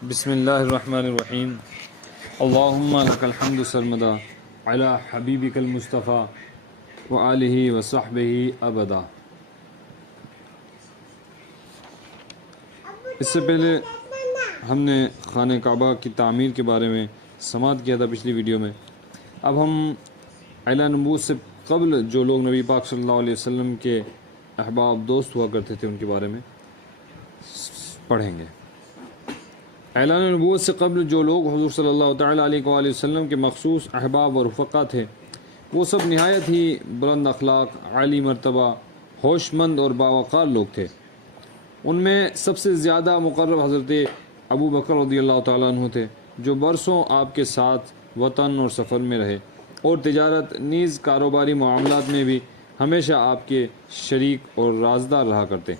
بسم اللہ الرحمن الرحیم اللہم لک الحمد سرمدا علی حبیبک المصطفیٰ وآلہ وصحبہ ابدا۔ اس سے پہلے ہم نے خانہ کعبہ کی تعمیر کے بارے میں سماعت کیا تھا پچھلی ویڈیو میں۔ اب ہم اعلان نبوت سے قبل جو لوگ نبی پاک صلی اللہ علیہ وسلم کے احباب دوست ہوا کرتے تھے ان کے بارے میں پڑھیں گے۔ اعلان نبوت سے قبل جو لوگ حضور صلی اللہ تعالیٰ علیہ وآلہ وسلم کے مخصوص احباب اور رفقا تھے وہ سب نہایت ہی بلند اخلاق، عالی مرتبہ، ہوش مند اور باوقار لوگ تھے۔ ان میں سب سے زیادہ مقرب حضرت ابو بکر رضی اللہ تعالیٰ عنہ تھے، جو برسوں آپ کے ساتھ وطن اور سفر میں رہے اور تجارت نیز کاروباری معاملات میں بھی ہمیشہ آپ کے شریک اور رازدار رہا کرتے۔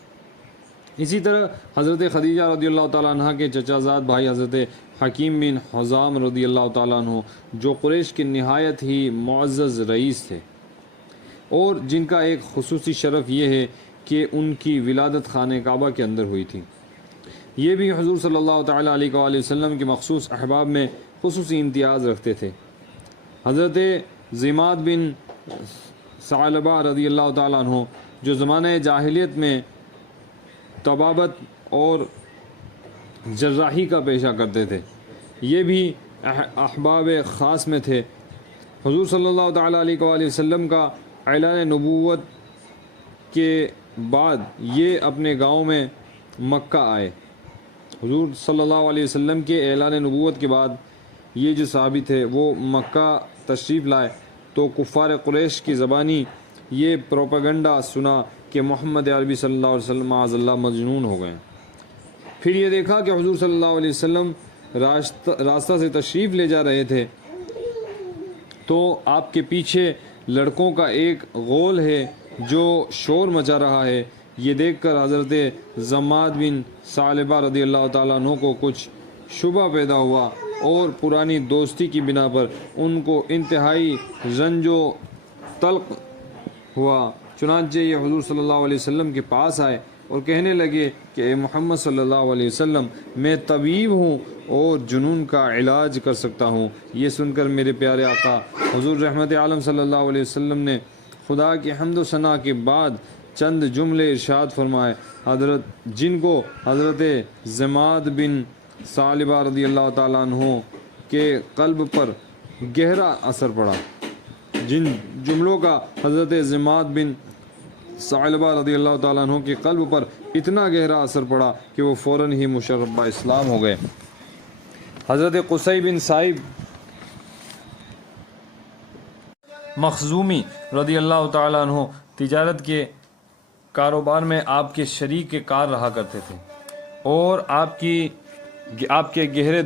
اسی طرح حضرت خدیجہ رضی اللہ تعالیٰ عنہ کے چچا زاد بھائی حضرت حکیم بن حزام رضی اللہ تعالیٰ عنہ، جو قریش کے نہایت ہی معزز رئیس تھے اور جن کا ایک خصوصی شرف یہ ہے کہ ان کی ولادت خانہ کعبہ کے اندر ہوئی تھی، یہ بھی حضور صلی اللہ تعالیٰ علیہ وآلہ وسلم کے مخصوص احباب میں خصوصی امتیاز رکھتے تھے۔ حضرت ضماد بن ثعلبہ رضی اللہ تعالیٰ عنہ، جو زمانہ جاہلیت میں طبابت اور جراحی کا پیشہ کرتے تھے، یہ بھی احباب خاص میں تھے۔ حضور صلی اللہ تعالیٰ علیہ وآلہ وسلم کا اعلان نبوت کے بعد یہ اپنے گاؤں میں مکہ آئے۔ حضور صلی اللہ علیہ وسلم کے اعلان نبوت کے بعد یہ جو صحابی تھے وہ مکہ تشریف لائے تو کفار قریش کی زبانی یہ پروپیگنڈا سنا کہ محمد عربی صلی اللہ علیہ وسلم معاذ اللہ مجنون ہو گئے۔ پھر یہ دیکھا کہ حضور صلی اللہ علیہ وسلم راستہ سے تشریف لے جا رہے تھے تو آپ کے پیچھے لڑکوں کا ایک غول ہے جو شور مچا رہا ہے۔ یہ دیکھ کر حضرت ضماد بن ثعلبہ رضی اللہ تعالیٰ عنہ کو کچھ شبہ پیدا ہوا اور پرانی دوستی کی بنا پر ان کو انتہائی رنج و تلق ہوا۔ چنانچہ یہ حضور صلی اللہ علیہ وسلم کے پاس آئے اور کہنے لگے کہ اے محمد صلی اللہ علیہ وسلم، میں طبیب ہوں اور جنون کا علاج کر سکتا ہوں۔ یہ سن کر میرے پیارے آقا حضور رحمت عالم صلی اللہ علیہ وسلم نے خدا کی حمد و ثنا کے بعد چند جملے ارشاد فرمائے، جن کو حضرت ضماد بن ثعلبہ رضی اللہ تعالیٰ عنہ کے قلب پر گہرا اثر پڑا۔ جن جملوں کا حضرت ضماد بن ثعلبہ رضی اللہ تعالیٰ عنہ کے قلب پر اتنا گہرا اثر پڑا کہ وہ فوراً ہی مشرف اسلام ہو گئے۔ حضرت قصی بن صائب مخزومی رضی اللہ تعالیٰ عنہ تجارت کے کاروبار میں آپ کے شریک کار رہا کرتے تھے اور آپ کے گہرے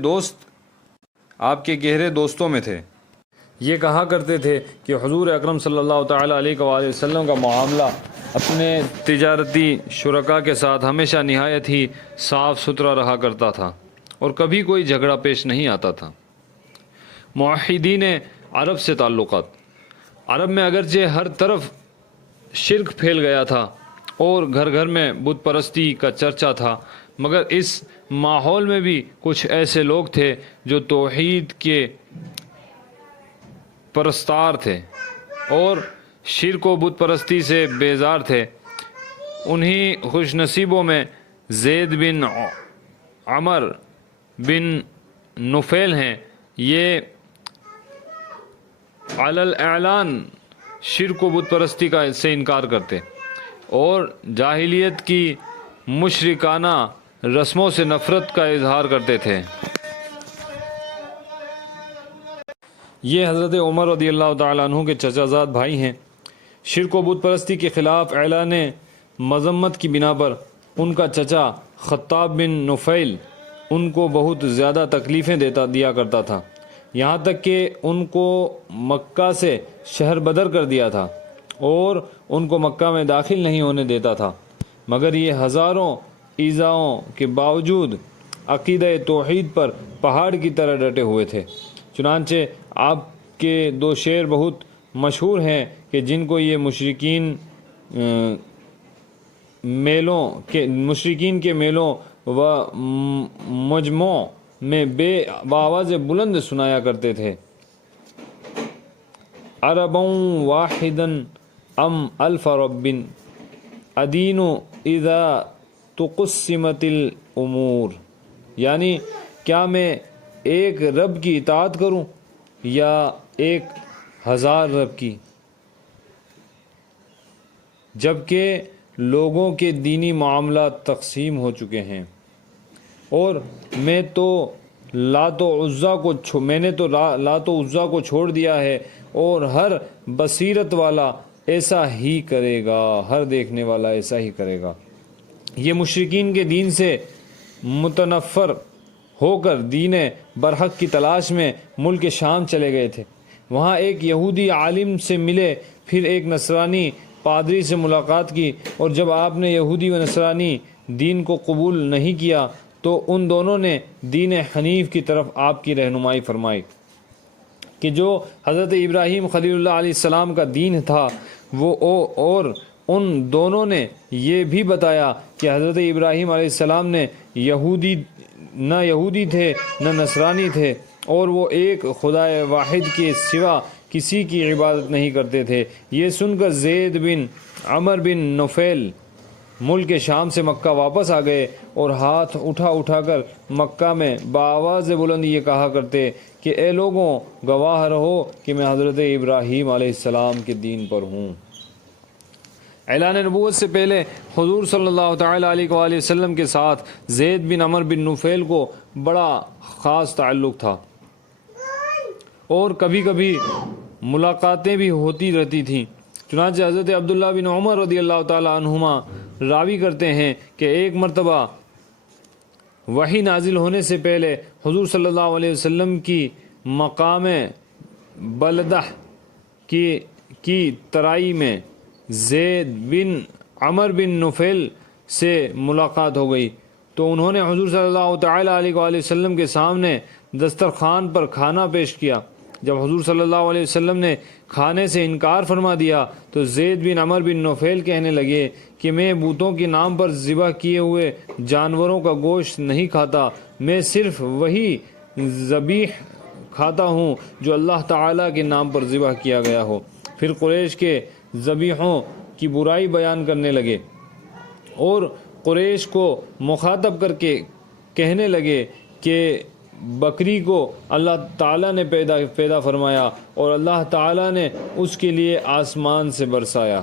دوستوں میں تھے۔ یہ کہا کرتے تھے کہ حضور اکرم صلی اللہ تعالیٰ علیہ وآلہ وسلم کا معاملہ اپنے تجارتی شرکاء کے ساتھ ہمیشہ نہایت ہی صاف ستھرا رہا کرتا تھا اور کبھی کوئی جھگڑا پیش نہیں آتا تھا۔ موحدین عرب سے تعلقات۔ عرب میں اگرچہ ہر طرف شرک پھیل گیا تھا اور گھر گھر میں بت پرستی کا چرچا تھا، مگر اس ماحول میں بھی کچھ ایسے لوگ تھے جو توحید کے پرستار تھے اور شرک و بت پرستی سے بیزار تھے۔ انہی خوش نصیبوں میں زید بن عمر بن نفیل ہیں۔ یہ علی الاعلان شرک و بت پرستی سے انکار کرتے اور جاہلیت کی مشرکانہ رسموں سے نفرت کا اظہار کرتے تھے۔ یہ حضرت عمر رضی اللہ تعالیٰ عنہ کے چچا زاد بھائی ہیں۔ شرک و بت پرستی کے خلاف اعلان مذمت کی بنا پر ان کا چچا خطاب بن نفیل ان کو بہت زیادہ تکلیفیں دیا کرتا تھا، یہاں تک کہ ان کو مکہ سے شہر بدر کر دیا تھا اور ان کو مکہ میں داخل نہیں ہونے دیتا تھا، مگر یہ ہزاروں ایذاؤں کے باوجود عقیدہ توحید پر پہاڑ کی طرح ڈٹے ہوئے تھے۔ چنانچہ آپ کے دو شعر بہت مشہور ہیں کہ جن کو یہ مشرکین کے میلوں و مجمعوں میں بآواز بلند سنایا کرتے تھے، عربوں واحدن ام الف رب ادین اذا تقسمت الامور، یعنی کیا میں ایک رب کی اطاعت کروں یا 1000 رب کی، جبکہ لوگوں کے دینی معاملات تقسیم ہو چکے ہیں، اور میں نے تو لات و عزا کو چھوڑ دیا ہے، اور ہر بصیرت والا ایسا ہی کرے گا، ہر دیکھنے والا ایسا ہی کرے گا۔ یہ مشرکین کے دین سے متنفر ہو کر دین برحق کی تلاش میں ملک شام چلے گئے تھے۔ وہاں ایک یہودی عالم سے ملے، پھر ایک نصرانی پادری سے ملاقات کی، اور جب آپ نے یہودی و نصرانی دین کو قبول نہیں کیا تو ان دونوں نے دین حنیف کی طرف آپ کی رہنمائی فرمائی کہ جو حضرت ابراہیم خلیل اللہ علیہ السلام کا دین تھا وہ، اور ان دونوں نے یہ بھی بتایا کہ حضرت ابراہیم علیہ السلام نے نہ یہودی تھے نہ نصرانی تھے، اور وہ ایک خدا واحد کے سوا کسی کی عبادت نہیں کرتے تھے۔ یہ سن کر زید بن عمر بن نفیل ملک شام سے مکہ واپس آ گئے، اور ہاتھ اٹھا کر مکہ میں بآواز بلند یہ کہا کرتے کہ اے لوگوں، گواہ رہو کہ میں حضرت ابراہیم علیہ السلام کے دین پر ہوں۔ اعلان نبوت سے پہلے حضور صلی اللہ تعالیٰ علیہ وآلہ وسلم کے ساتھ زید بن عمر بن نفیل کو بڑا خاص تعلق تھا، اور کبھی کبھی ملاقاتیں بھی ہوتی رہتی تھیں۔ چنانچہ حضرت عبداللہ بن عمر رضی اللہ تعالیٰ عنہما راوی کرتے ہیں کہ ایک مرتبہ وحی نازل ہونے سے پہلے حضور صلی اللہ علیہ وسلم کی مقام بلدہ کی ترائی میں زید بن عمر بن نفیل سے ملاقات ہو گئی، تو انہوں نے حضور صلی اللہ تعالیٰ علیہ وآلہ وسلم کے سامنے دسترخوان پر کھانا پیش کیا۔ جب حضور صلی اللہ علیہ وسلم نے کھانے سے انکار فرما دیا تو زید بن عمر بن نفیل کہنے لگے کہ میں بتوں کے نام پر ذبح کیے ہوئے جانوروں کا گوشت نہیں کھاتا، میں صرف وہی ذبیح کھاتا ہوں جو اللہ تعالیٰ کے نام پر ذبح کیا گیا ہو۔ پھر قریش کے ذبیحوں کی برائی بیان کرنے لگے، اور قریش کو مخاطب کر کے کہنے لگے کہ بکری کو اللہ تعالیٰ نے پیدا فرمایا، اور اللہ تعالیٰ نے اس کے لیے آسمان سے برسایا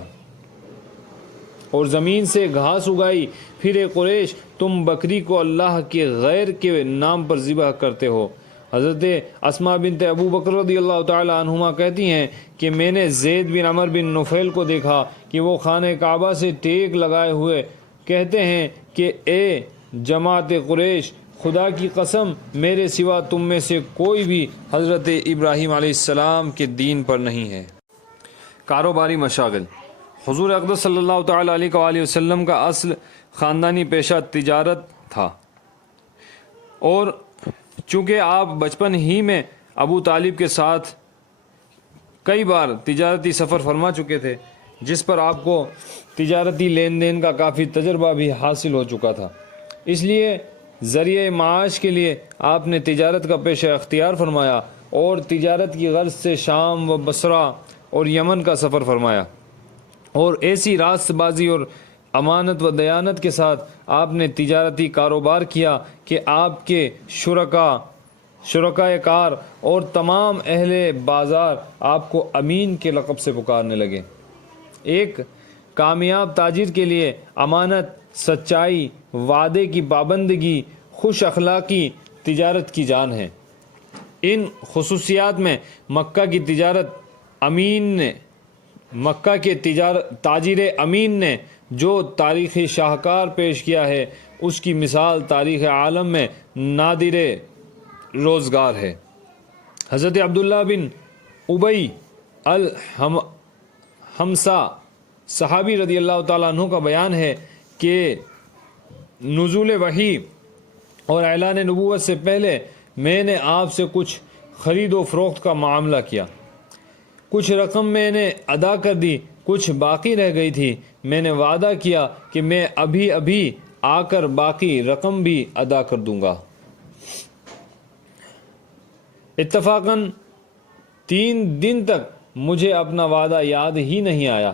اور زمین سے گھاس اگائی۔ پھر اے قریش، تم بکری کو اللہ کے غیر کے نام پر ذبح کرتے ہو۔ حضرت اسماء بنت ابو بکر رضی اللہ تعالی عنہما کہتی ہیں کہ میں نے زید بن عمر بن نفیل کو دیکھا کہ وہ خانہ کعبہ سے ٹیک لگائے ہوئے کہتے ہیں کہ اے جماعت قریش، خدا کی قسم میرے سوا تم میں سے کوئی بھی حضرت ابراہیم علیہ السلام کے دین پر نہیں ہے۔ کاروباری مشاغل۔ حضور اقدس صلی اللہ تعالی علیہ وآلہ وسلم کا اصل خاندانی پیشہ تجارت تھا، اور چونکہ آپ بچپن ہی میں ابو طالب کے ساتھ کئی بار تجارتی سفر فرما چکے تھے، جس پر آپ کو تجارتی لین دین کا کافی تجربہ بھی حاصل ہو چکا تھا، اس لیے ذریعہ معاش کے لیے آپ نے تجارت کا پیشہ اختیار فرمایا اور تجارت کی غرض سے شام و بصرہ اور یمن کا سفر فرمایا، اور ایسی راست بازی اور امانت و دیانت کے ساتھ آپ نے تجارتی کاروبار کیا کہ آپ کے شرکائے کار اور تمام اہل بازار آپ کو امین کے لقب سے پکارنے لگے۔ ایک کامیاب تاجر کے لیے امانت، سچائی، وعدے کی پابندگی، خوش اخلاقی تجارت کی جان ہے۔ ان خصوصیات میں مکہ کے تاجر امین نے جو تاریخی شاہکار پیش کیا ہے، اس کی مثال تاریخ عالم میں نادر روزگار ہے۔ حضرت عبداللہ بن ابی الحمصہ صحابی رضی اللہ تعالیٰ عنہ کا بیان ہے کہ نزول وحی اور اعلان نبوت سے پہلے میں نے آپ سے کچھ خرید و فروخت کا معاملہ کیا، کچھ رقم میں نے ادا کر دی، کچھ باقی رہ گئی تھی۔ میں نے وعدہ کیا کہ میں ابھی آ کر باقی رقم بھی ادا کر دوں گا۔ اتفاقاً 3 دن تک مجھے اپنا وعدہ یاد ہی نہیں آیا۔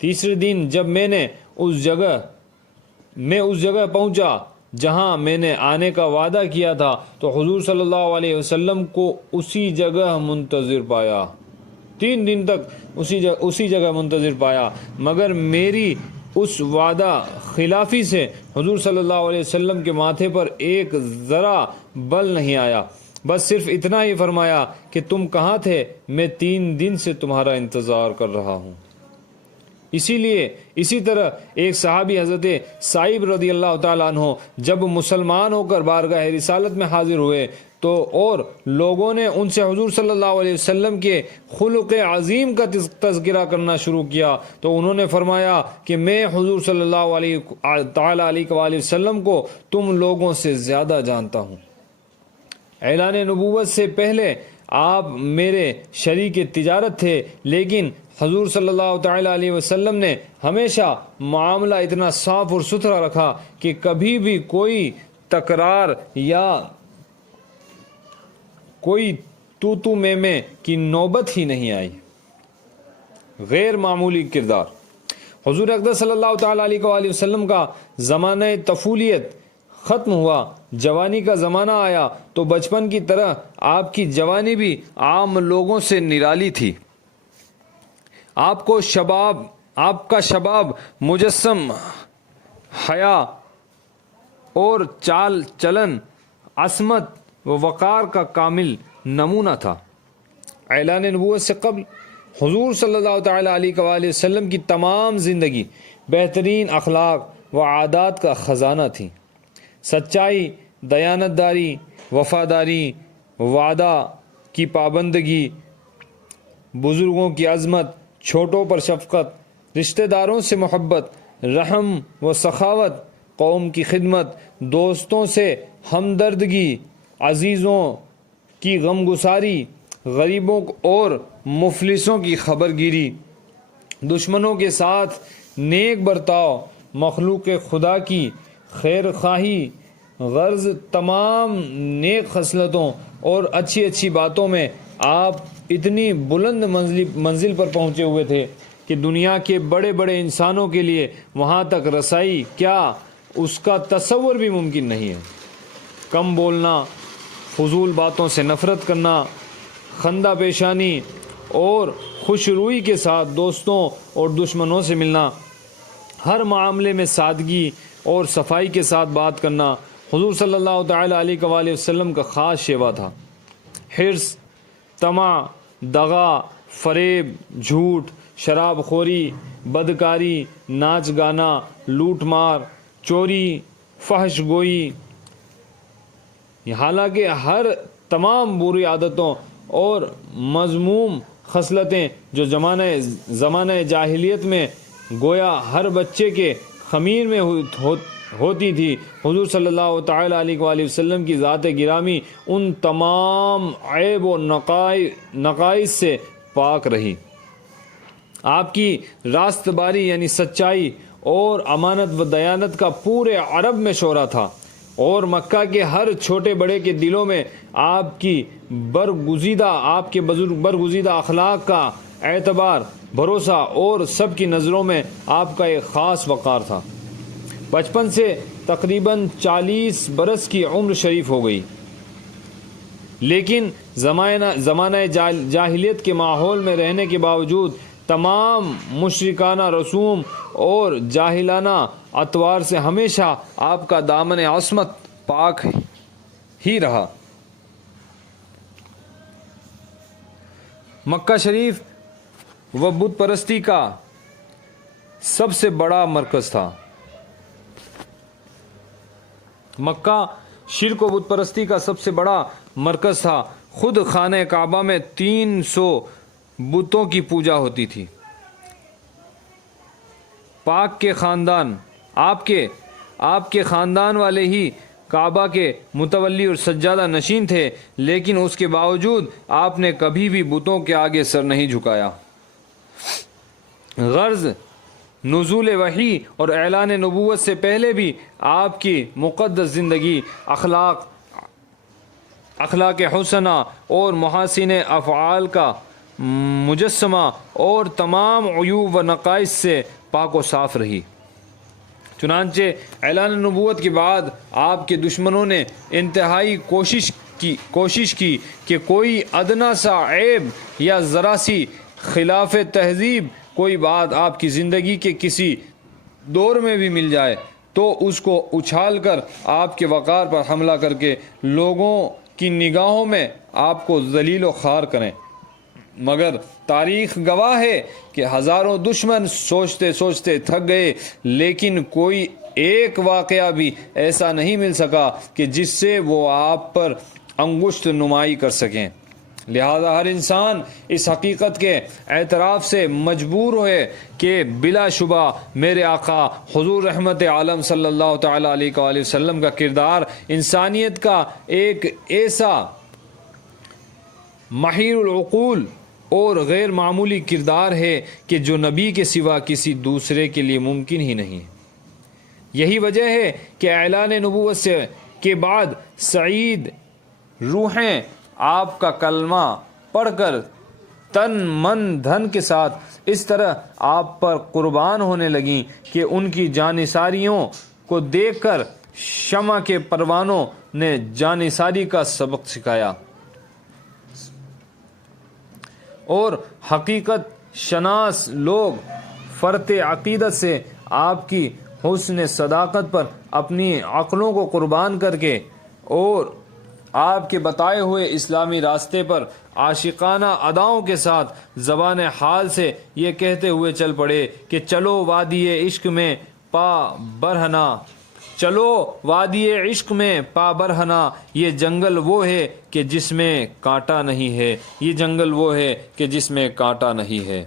تیسرے دن جب میں اس جگہ پہنچا جہاں میں نے آنے کا وعدہ کیا تھا تو حضور صلی اللہ علیہ وسلم کو اسی جگہ منتظر پایا۔ 3 دن تک اسی جگہ منتظر پایا، مگر میری اس وعدہ خلافی سے حضور صلی اللہ علیہ وسلم کے ماتھے پر ایک ذرا بل نہیں آیا، بس صرف اتنا ہی فرمایا کہ تم کہاں تھے، میں 3 دن سے تمہارا انتظار کر رہا ہوں۔ اسی طرح ایک صحابی حضرت سعید رضی اللہ تعالیٰ عنہ جب مسلمان ہو کر بارگاہ رسالت میں حاضر ہوئے تو اور لوگوں نے ان سے حضور صلی اللہ علیہ وسلم کے خلق عظیم کا تذکرہ کرنا شروع کیا تو انہوں نے فرمایا کہ میں حضور صلی اللہ علیہ وسلم کو تم لوگوں سے زیادہ جانتا ہوں۔ اعلان نبوت سے پہلے آپ میرے شریک تجارت تھے، لیکن حضور صلی اللہ تعالی علیہ وسلم نے ہمیشہ معاملہ اتنا صاف اور ستھرا رکھا کہ کبھی بھی کوئی تکرار یا کوئی تو میں کی نوبت ہی نہیں آئی۔ غیر معمولی کردار۔ حضور اقدس صلی اللہ تعالی علیہ وآلہ وسلم کا زمانہ طفولیت ختم ہوا، جوانی کا زمانہ آیا تو بچپن کی طرح آپ کی جوانی بھی عام لوگوں سے نرالی تھی۔ آپ کا شباب مجسم حیا اور چال چلن، عصمت و وقار کا کامل نمونہ تھا۔ اعلان نبوت سے قبل حضور صلی اللہ تعالی علیہ وآلہ وسلم کی تمام زندگی بہترین اخلاق و عادات کا خزانہ تھی۔ سچائی، دیانتداری، وفاداری، وعدہ کی پابندگی، بزرگوں کی عظمت، چھوٹوں پر شفقت، رشتہ داروں سے محبت، رحم و سخاوت، قوم کی خدمت، دوستوں سے ہمدردگی، عزیزوں کی غمگساری، غریبوں اور مفلسوں کی خبرگیری، دشمنوں کے ساتھ نیک برتاؤ، مخلوق خدا کی خیر خواہی، غرض تمام نیک خصلتوں اور اچھی باتوں میں آپ اتنی بلند منزل پر پہنچے ہوئے تھے کہ دنیا کے بڑے بڑے انسانوں کے لیے وہاں تک رسائی کیا اس کا تصور بھی ممکن نہیں ہے۔ کم بولنا، فضول باتوں سے نفرت کرنا، خندہ پیشانی اور خوش روئی کے ساتھ دوستوں اور دشمنوں سے ملنا، ہر معاملے میں سادگی اور صفائی کے ساتھ بات کرنا حضور صلی اللہ تعالی علیہ وآلہ وسلم کا خاص شیوا تھا۔ حرص، طمع، دغا، فریب، جھوٹ، شراب خوری، بدکاری، ناچ گانا، لوٹ مار، چوری، فحش گوئی، حالانکہ ہر تمام بری عادتوں اور مذموم خصلتیں جو زمانہ جاہلیت میں گویا ہر بچے کے خمیر میں ہوتی تھی، حضور صلی اللہ تعالی علیہ وآلہ وسلم کی ذات گرامی ان تمام عیب و نقائص سے پاک رہی۔ آپ کی راست باری یعنی سچائی اور امانت و دیانت کا پورے عرب میں شہرا تھا، اور مکہ کے ہر چھوٹے بڑے کے دلوں میں آپ کے برگزیدہ اخلاق کا اعتبار، بھروسہ اور سب کی نظروں میں آپ کا ایک خاص وقار تھا۔ بچپن سے تقریباً 40 برس کی عمر شریف ہو گئی، لیکن زمانہ جاہلیت کے ماحول میں رہنے کے باوجود تمام مشرکانہ رسوم اور جاہلانہ اطوار سے ہمیشہ آپ کا دامن عصمت پاک ہی رہا۔ مکہ شریف و بت پرستی کا سب سے بڑا مرکز تھا۔ مکہ شرک و بت پرستی کا سب سے بڑا مرکز تھا۔ خود خانہ کعبہ میں 300 بتوں کی پوجا ہوتی تھی۔ پاک کے خاندان، آپ کے خاندان والے ہی کعبہ کے متولی اور سجادہ نشین تھے، لیکن اس کے باوجود آپ نے کبھی بھی بتوں کے آگے سر نہیں جھکایا۔ غرض نزول وحی اور اعلان نبوت سے پہلے بھی آپ کی مقدس زندگی، اخلاق، اخلاق حسنہ اور محاسن افعال کا مجسمہ اور تمام عیوب و نقائص سے پاک و صاف رہی۔ چنانچہ اعلان نبوت کے بعد آپ کے دشمنوں نے انتہائی کوشش کی کہ کوئی ادنا سا عیب یا ذرا سی خلاف تہذیب کوئی بات آپ کی زندگی کے کسی دور میں بھی مل جائے تو اس کو اچھال کر آپ کے وقار پر حملہ کر کے لوگوں کی نگاہوں میں آپ کو ذلیل و خوار کریں۔ مگر تاریخ گواہ ہے کہ ہزاروں دشمن سوچتے سوچتے تھک گئے، لیکن کوئی ایک واقعہ بھی ایسا نہیں مل سکا کہ جس سے وہ آپ پر انگشت نمائی کر سکیں۔ لہذا ہر انسان اس حقیقت کے اعتراف سے مجبور ہوئے کہ بلا شبہ میرے آقا حضور رحمت عالم صلی اللہ تعالیٰ علیہ وآلہ وسلم کا کردار انسانیت کا ایک ایسا محیر العقول اور غیر معمولی کردار ہے کہ جو نبی کے سوا کسی دوسرے کے لیے ممکن ہی نہیں۔ یہی وجہ ہے کہ اعلان نبوت سے کے بعد سعید روحیں آپ کا کلمہ پڑھ کر تن من دھن کے ساتھ اس طرح آپ پر قربان ہونے لگیں کہ ان کی جانثاریوں کو دیکھ کر شمع کے پروانوں نے جانثاری کا سبق سکھایا اور حقیقت شناس لوگ فرط عقیدت سے آپ کی حسن صداقت پر اپنی عقلوں کو قربان کر کے اور آپ کے بتائے ہوئے اسلامی راستے پر عاشقانہ اداؤں کے ساتھ زبان حال سے یہ کہتے ہوئے چل پڑے کہ چلو وادی عشق میں پا برہنا، چلو وادی عشق میں پا برہنا، یہ جنگل وہ ہے کہ جس میں کانٹا نہیں ہے، یہ جنگل وہ ہے کہ جس میں کانٹا نہیں ہے۔